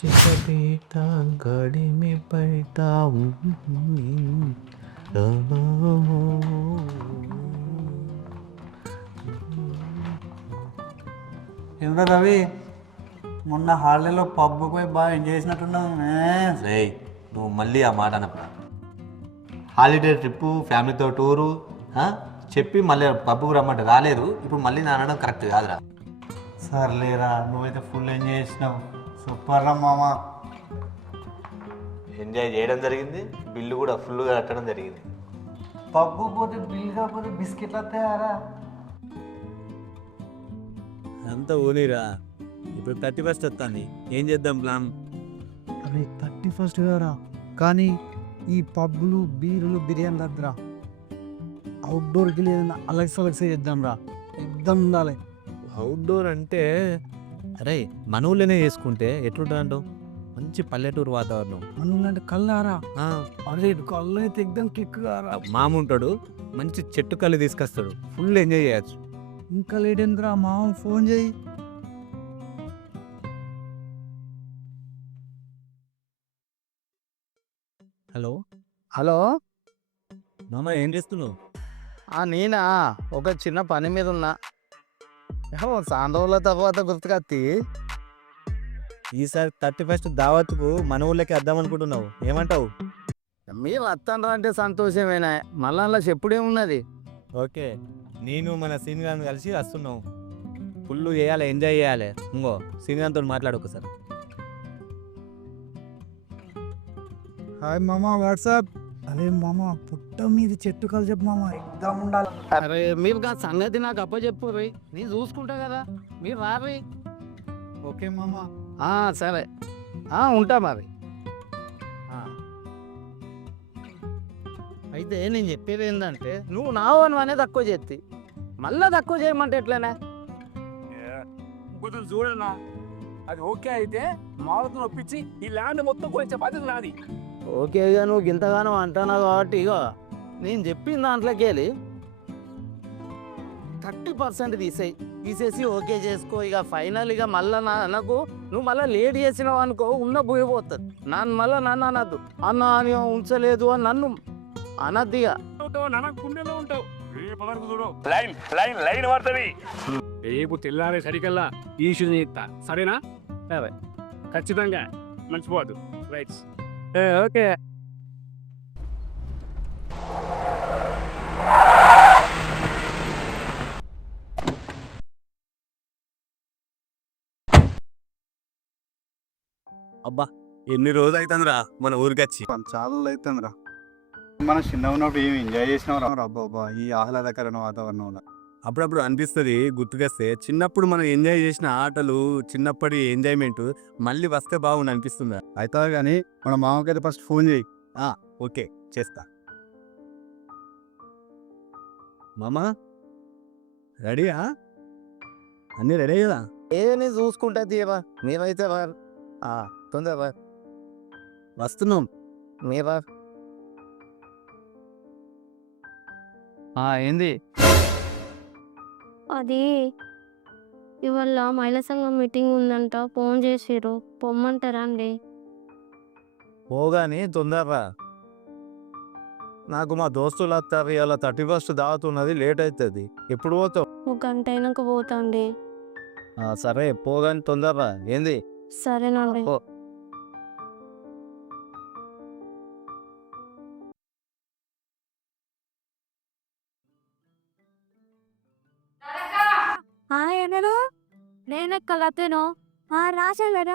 చిటపేట గడిమి పైట ఏమరా రవి, మొన్న హాలిడేలో పబ్కి పోయి బాగా ఎంజాయ్ చేసినట్టున్నావు. రేయ్ నువ్వు మళ్ళీ ఆ మాట అనప్పుడు హాలిడే ట్రిప్పు ఫ్యామిలీతో టూరు చెప్పి మళ్ళీ పబ్బుకు రమ్మంటే రాలేదు. ఇప్పుడు మళ్ళీ నా అనడం కరెక్ట్ కాదురా. సర్లేరా, నువ్వైతే ఫుల్ ఎంజాయ్ చేసినావు. సూపర్ రా మామ. ఎంజాయ్ చేయడం జరిగింది, బిల్లు కూడా ఫుల్గా కట్టడం జరిగింది. పబ్బు పోతే బిల్ కాకపోతే బిస్కెట్లు వస్తాయారా? అంతా ఓనీరా. ఇప్పుడు 31st వస్తుంది, ఏం చేద్దాం ప్లాన్? అరే 31st గారా, కానీ ఈ పబ్బులు బీరులు బిర్యానీ దగ్గర అవుట్డోర్కి లేదన్నా అలక్స్ చేద్దాం రా. ఎగ్దమ్ ఉండాలి. అవుట్డోర్ అంటే అరే మన ఊళ్ళోనే చేసుకుంటే ఎట్లుంటుంది అంటావు? మంచి పల్లెటూరు వాతావరణం. మనం కళ్ళారా, ఆ, అరే కళ్ళు అయితే ఎగ్దమ్ కిక్ గారా. మామ ఉంటాడు, మంచి చెట్టు కళ్ళు తీసుకొస్తాడు, ఫుల్ ఎంజాయ్ చేయొచ్చు. ఇంకా లేట్ ఎందుకురా, మామ ఫోన్ చేయి. హలో హలో మామ, ఏం చేస్తున్నావు? నేనా, ఒక చిన్న పని మీద ఉన్నా. సాందవుల తర్వాత గుర్తుకొత్తి. ఈసారి 31st దావత్కు మన ఊళ్ళకి వద్దాం అనుకుంటున్నావు, ఏమంటావు? మీరు వస్తాను అంటే సంతోషమేనా, మళ్ళా అలా చెప్పుడేమున్నది. ఓకే, నేను మన సీన్ గారిని కలిసి వస్తున్నావు. ఫుల్ చేయాలి, ఎంజాయ్ చేయాలి. ఇంకో సీన్ గారితో మాట్లాడు ఒకసారి. హాయ్ మామ, వాట్సాప్. అరే మామ, పుట్ట మీద చెట్టు కలు చెప్పు మామ, ఎగ్దమ్ ఉండాలి. అరే మీరు కా సంగతి నాకు అప్పచెప్పు రీ, నేను చూసుకుంటా కదా, మీరు రారీ. ఓకే మామ. సరే, ఉంటా మరి. అయితే నేను చెప్పేది ఏంటంటే, నువ్వు నావను అనేది తక్కువ చేస్తే మళ్ళా తక్కువ చేయమంటే ఎట్లనే? కొంచెం చూడన్నా, అది ఓకే అయితే మాలతో ఒప్పించి ఈ ల్యాండ్ మొత్తం కొంచెం బాధ్యత నాది. ఓకేగా, నువ్వు ఇంతగానో అంటున్నావు కాబట్టి ఇగో నేను చెప్పిన దాంట్లోకి వెళ్ళి 30% తీసేసి ఓకే చేసుకో. ఇక ఫైనల్ ఇక మళ్ళీ నాకు నువ్వు మళ్ళీ లేట్ చేసినావు అనుకో, ఉన్న పోయిపోతుంది. నన్ను మళ్ళీ నన్ను అనద్దు, అన్న అని ఉంచలేదు అని నన్ను అనద్దు. ఇక గుండెలో ఉంటావు, రేపు వరకు చూడు లైన్ లైన్ లైన్ పడుతుంది. రేపు తెల్లారే సరికల్లా ఈ ఇష్యూ చేస్తా, సరేనా? సరే, ఖచ్చితంగా మర్చిపోవద్దు. Right, okay. అబ్బా, ఎన్ని రోజులు అవుతుందిరా మన ఊరికి వచ్చి. చాలా అవుతుంది రా. మనం చిన్న ఉన్నప్పుడు ఏమి ఎంజాయ్ చేసినాం రా. అబ్బాబ్బా, ఈ ఆహ్లాదకరమైన వాతావరణంలో అప్పుడప్పుడు అనిపిస్తుంది గుర్తుకొస్తే, చిన్నప్పుడు మనం ఎంజాయ్ చేసిన ఆటలు, చిన్నప్పటి ఎంజాయ్మెంట్ మళ్ళీ వస్తే బాగుంది అనిపిస్తుందా? అవుతా కానీ మన మామకైతే ఫస్ట్ ఫోన్ చేయి. ఓకే, చేస్తా. మామా రెడీయా? అన్నీ రెడీ కదా? ఏని చూసుకుంటా తీయవా, మీరైతే తొందర వస్తున్నాం. మీరా ఏంది? అది ఇవాళ మహిళా సంఘం మీటింగ్ ఉందంట, ఫోన్ చేసిర్రు, పొమ్మంటారా అండి? పోగాని తొందరరా, నాకు మా దోస్తులు వస్తారు. ఇలా 31st దావుతున్నది, లేట్ అవుతుంది. ఎప్పుడు పోతావు? ఒక గంట అయినాక పోతా అండి. సరే, పోగాని తొందరరా. ఏంది? సరేనండి. ఏనాడు నేనెక్క లతేను రాసా కదా,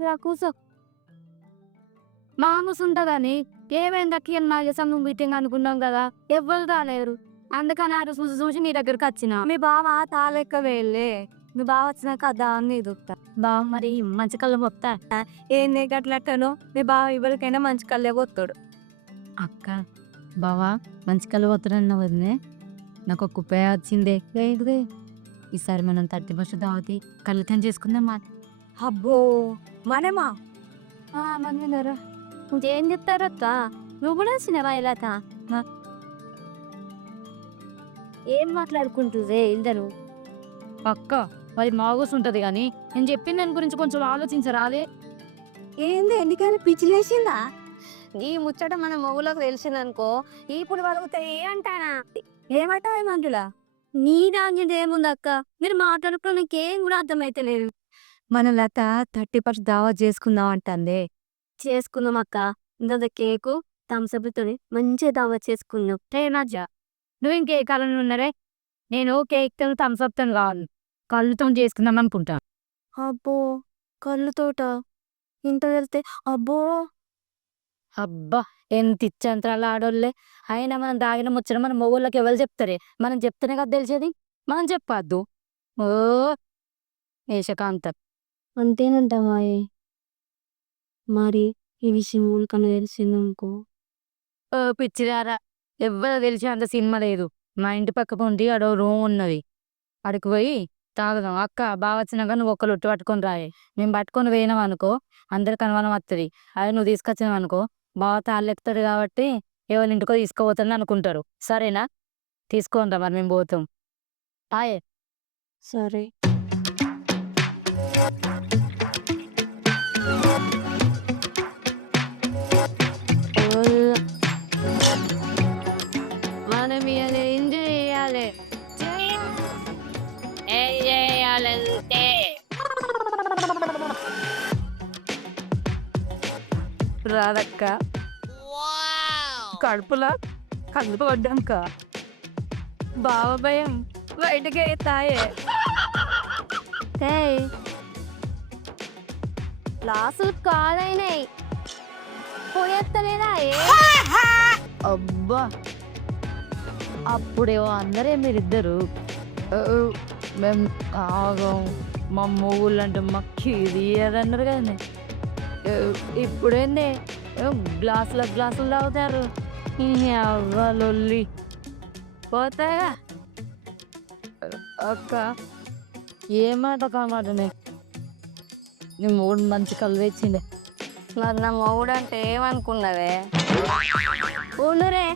ఇలా కూర్చో. మామూసుంటా కానీ ఏమైంది అక్క, మహిళా సంఘం మీటింగ్ అనుకున్నాం కదా, ఎవ్వరు రాలేరు. అందుకని ఆ రోజు చూసి నీ దగ్గరకు వచ్చిన. మీ బావ తాలెక్క వెళ్ళే, మీ బావ వచ్చినాక దాన్ని దొరుకుతా. బావ మరి మంచి కళ్ళు మొత్తా ఏంది గట్లెక్కను? మీ బావ ఎవరికైనా మంచి కళ్ళే పోతాడు. అక్క, బావా మంచి కళ్ళు పోతాడన్న వదినే, నాకు ఒక ఉపయోగం వచ్చిందే. ఇదే ఈసారి మనం 31st దావతి కళ్ళతం చేసుకుందామా? అబ్బో, మనమా? మనరా ఏం చెప్తారు అక్క, నువ్వు కూడా వచ్చినవా? ఇలా ఏం మాట్లాడుకుంటుందే ఇద్దరు? అక్క వాడి మాగోస్ ఉంటది కానీ నేను చెప్పిన దాని గురించి కొంచెం ఆలోచించరాలే. ఏంది ఎందుకని పిచ్చి లేచిందా? ఈ ముచ్చట మన మొగులకు తెలిసిందనుకో ఇప్పుడు వాళ్ళకి అంటానా? ఏమంటావు ఏమంటులా? నీ దాని ఏముంది అక్క, మీరు మాట్లాడుకున్న నాకేం కూడా అర్థమైతే లేదు. మన లత 30% దావా చేసుకుందాం అంటుందే. చేసుకుందాం అక్క, ఇంకా కేకు థమ్స్అప్తో మంచిగా దావా చేసుకుందాం. రాజా నువ్వు ఇంకే కాలంలో ఉన్నారే, నేను కేక్తో థమ్స్అప్తో కావాలి, కళ్ళుతో చేసుకుందాం అనుకుంటాను. అబ్బో కళ్ళుతోట ఇంత వెళ్తే అబ్బో. అబ్బా ఎంత ఇచ్చంతరాలు ఆడోళ్ళే. అయినా మనం దాగిన ముచ్చట మన మొగోళ్ళకి ఎవరు చెప్తారే? మనం చెప్తేనే కదా తెలిసేది, మనం చెప్పద్దు. ఓ ఏషకాంతం. అంతేనంటావా? మరి ఈ విషయం ఊరికన్నా తెలిసిందనుకో. ఓ పిచ్చిరారా, ఎవ్వరు తెలిసే అంత సినిమా లేదు. మా ఇంటి పక్క పొంటి ఆడో రూమ్ ఉన్నది, అడికి పోయి తాగుదాం. అక్క బాగా వచ్చినాక నువ్వు ఒక్క లొట్టు పట్టుకొని రాయి. మేము పట్టుకొని పోయినాం అనుకో అందరికి అనుమానం వస్తుంది. అదే నువ్వు తీసుకొచ్చినావు అనుకో బాగా తాళ్ళెక్కుతాడు కాబట్టి ఎవరి ఇంటికో తీసుకుపోతాను అనుకుంటారు. సరేనా? తీసుకొని రా మరి, మేము పోతాం. ఆయే సరే. మనం ఇవాళ ఎంజాయ్ చేయాలి. చేయాలంటే రాదక్క కడుపులా కలుపు పడ్డాక బావ భయం బయటకే తాయే. క్లాసులు కాలైనాయి, పోయేస్తలేదా? అబ్బా అప్పుడేమో అందరే మీరిద్దరు మేము ఆగం మా మొగుళ్ళు అంటే మాకు ఇది అన్నారు కదండి. ఇప్పుడేంది గ్లాసులు తాగుతారు. అవ్వాలొల్లి పోతాగా అక్క. ఏ మాట కామాటనే నీ మూడు మంచి కళ్ళు తెచ్చిండే. మరి నా మొగుడు అంటే ఏమనుకున్నవే? ఊనురే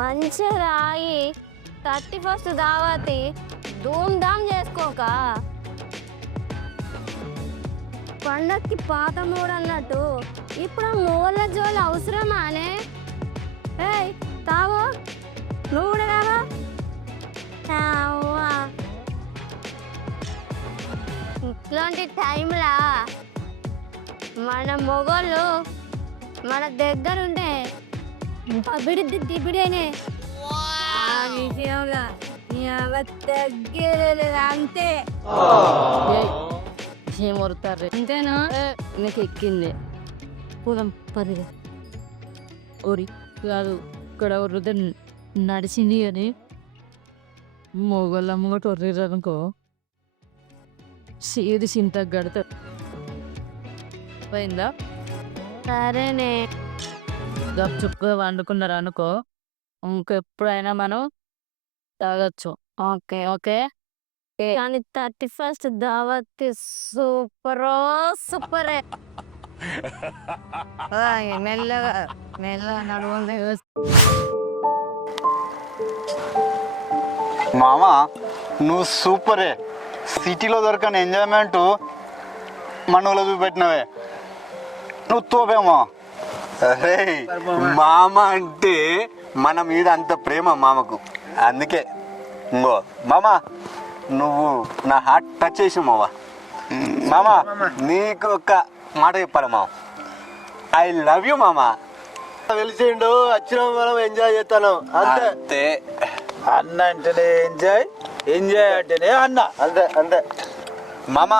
మంచిగా రాయి 31st దావతి ధూమ్ధామ్ చేసుకోక. పండక్కి పాత మూడు అన్నట్టు ఇప్పుడు మూల జోలు అవసరమానే? ఏయ్ తావో, నువ్వు కూడా రావా? ఇట్లాంటి టైంలా మన మొగోళ్ళు మన దగ్గర ఉంటే దిబిడేనే విషయంగా తగ్గలేదు అంతే. ఏం వరుతారు అంతేనా? నీకు ఎక్కింది. పోదాం పదిగా. ఓరి కాదు, ఇక్కడ వృద్ధ నడిచింది అని మొగోళ్ళ ముంగట వర్రిరనుకో సీది సింత గడతారు. పోయిందా? సరేనే. గప్చుప్పుగా వండుకున్నారు అనుకో ఇంకెప్పుడైనా మనం తాగొచ్చు. Okay okay. కానీ 31st దావత్ సూపరే. మెల్లగా మెల్లగా నడవండి. మామ నువ్వు సూపరే. సిటీలో దొరకని ఎంజాయ్మెంట్ మనలో చూపెట్టినవే. నువ్వు తోపేమా. అరే మామ అంటే మన మీద అంత ప్రేమ మామకు, అందుకే. ఇంకో మామ నువ్వు నా హార్ట్ టచ్ చేసావు మామ. మామ నీకు ఒక మాట చెప్పాలి మామ, ఐ లవ్ యూ మామ. తెలిసిండు వచ్చిన మనం ఎంజాయ్ చేస్తాను అంతే. అంతే అన్న అంటేనే ఎంజాయ్, ఎంజాయ్ అంటేనే అన్న. అంతే అంతే. మామ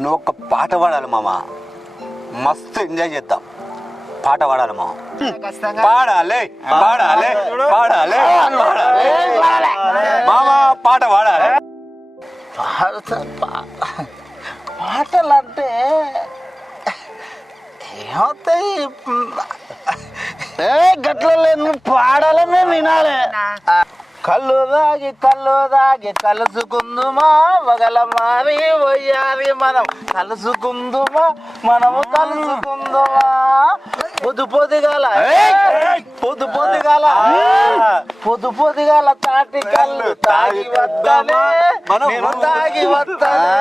నువ్వు ఒక పాట పాడాలి మామ, మస్తు ఎంజాయ్ చేద్దాం. పాట పాడాలి మామ. పాడాలి పాడాలి పాడాలి మామ, పాట పాడాలి. పాటలు అంటే ఏమవుతాయి? గట్ల నువ్వు పాడాలి, మేము వినాలి. కళ్ళు దాగి కలుసుకుందుమా వగల మారి పోయాలి మనం. కలుసుకుందుమా మనము కలుసుకుందుమా పొద్దు పొద్దుగాల పొద్దు పొద్దుగాల తాటి కళ్ళు తాగి వస్తానే నేను తాగి వస్తానే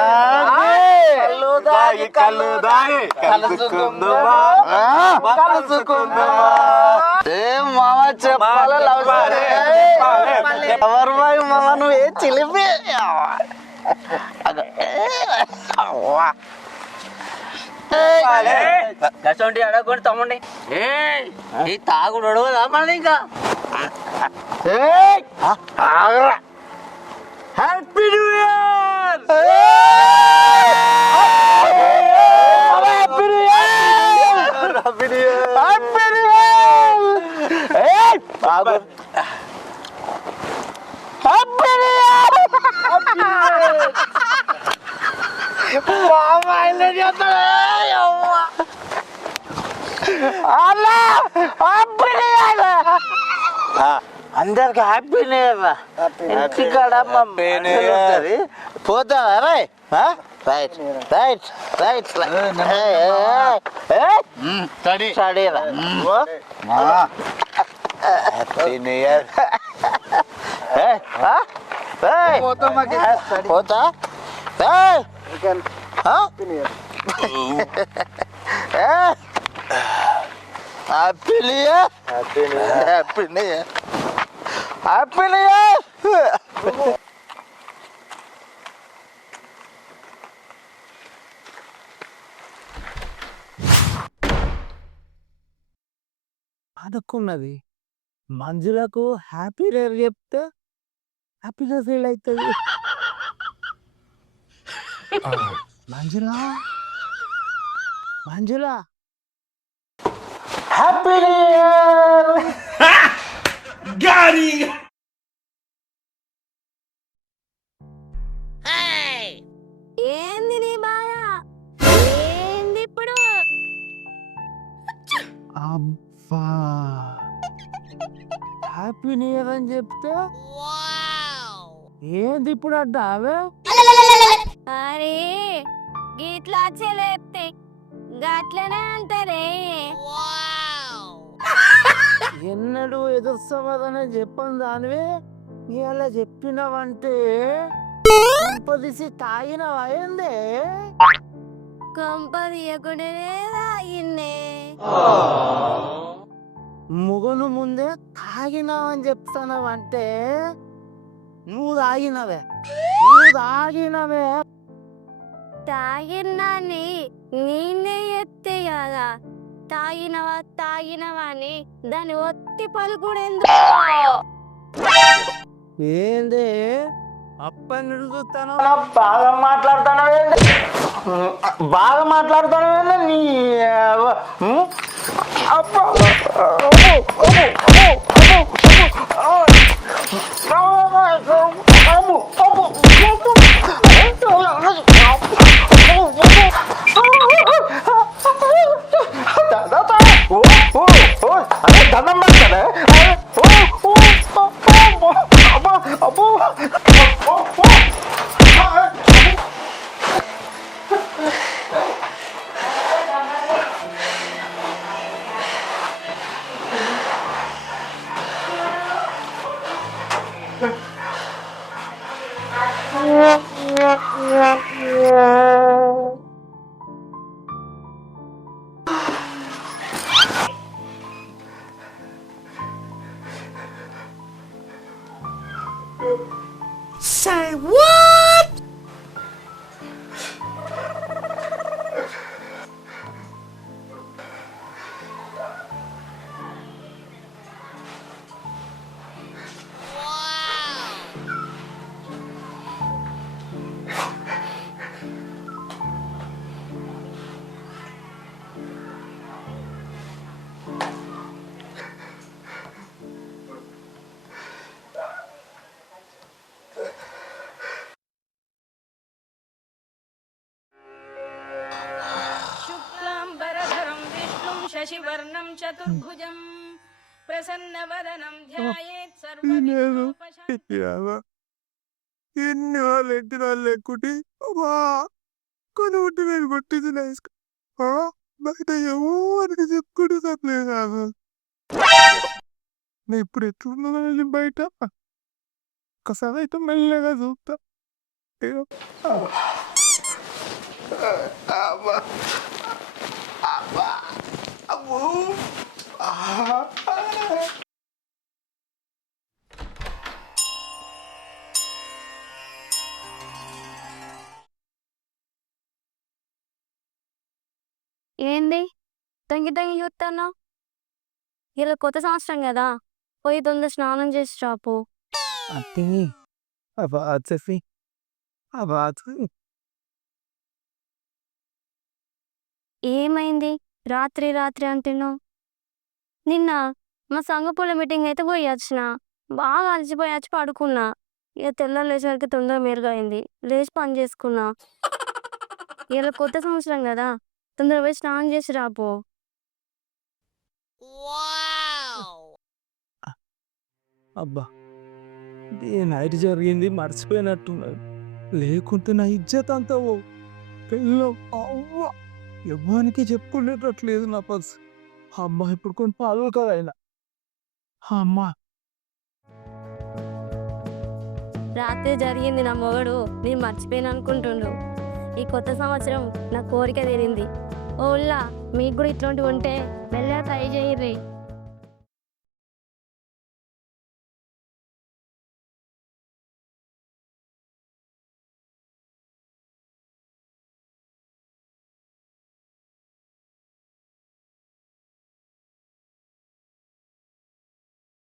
కళ్ళు దాగి కలుసుకుందామా ఏం మామ చెప్పాలి లవ్ స్టోరీ ఎవరు మామ నువ్వు ఏ చిలిపి గసంటి అడగకుండా తమ్ముండి ఈ తాగుడు అడగదా మళ్ళీ ఇంకా హ్యాపీ న్యూ ఇయర్ అందరికి హ్యాపీ న్యూ ఇయర్ ఇంటికాడ పోతావా రాయ్ రైట్ రైట్ రైట్ స్టడీరా హ్యాపీ న్యూ ఇయర్ పోతా happy new year happy new year happy new year happy new year అనుకున్నది మంజులకు హ్యాపీ రేర్ చెప్తే హ్యాపీగా ఫీల్ అవుతుంది Manjula Manjula happy new year ఏంది నీ బాధ ఏంది ఇప్పుడు అబ్బా హ్యాపీ న్యూ ఇయర్ అని చెప్తే ఏంది ఇప్పుడు అడ్డావే అరే గీట్లా చెప్తే గట్లనే అంటారే ఎన్నడూ ఎదురు సమాధానం చెప్పను దానివే ఇలా చెప్పినవంటే కంపదీసి తాగినవా ఏందే కొంప తీయకుండానే తాగిన్నే ముగను ముందే తాగినావని చెప్తానవంటే నువ్వు తాగినవే తాగినాన్ని నేనే చెప్తే కదా తాగినవా అని దాన్ని ఒత్తి పలుకుడెందుకు ఏందే అప్పని నిడుగుతాను బాగా మాట్లాడుతాను నీ దండం పెడతానే Say what? శశివర్ణం చతుర్భుజం ప్రసన్నవదనం ధ్యాయేత్ సర్వవిఘ్నోపశాంతయే. ఎన్ని వాళ్ళు ఎట్టి వాళ్ళు ఎక్కుటి కొన్ని ఉట్టి నేను కొట్టింది బయట ఎవరికి చెప్పుకుంటే తప్పలేదు కాదు. నేను ఇప్పుడు ఎట్లున్నాను బయట ఒకసారి అయితే మెల్లగా చూస్తా. ఏంది తొంగి తొంగి చూస్తాను? ఇలా కొత్త సంవత్సరం కదా, పోయి తొందర స్నానం చేసి రాపో. అంటే చెప్పి ఏమైంది రాత్రి రాత్రి అంటున్నావు? నిన్న మా సంఘపూల మీటింగ్ అయితే పోయి వచ్చిన, బాగా అలసిపోయి వచ్చి పడుకున్నా. ఇక తెల్ల లేచేసరికి తొందర మెరుగైంది, లేచి పని చేసుకున్నా. ఇలా కొత్త సంవత్సరం కదా, తొందర పోయి స్నానం చేసి రాపో. అబ్బా ఇది నైట్ జరిగింది మర్చిపోయినట్టున్నాడు. లేకుంటే నా ఇజ్జత్ అంతా ఎవ్వరికి చెప్పుకునేటట్లేదు నా పర్స్. అమ్మ ఇప్పుడు కొన్ని పాలు కదా అయినా అమ్మా. రాత్రి జరిగింది నా మొగడు నేను మర్చిపోయాను అనుకుంటుండు. ఈ కొత్త సంవత్సరం నా కోరిక తీరింది. ఓ ఉల్లా, మీకు కూడా ఇట్లాంటివి ఉంటే మెల్లగా ట్రై చేయర్రి.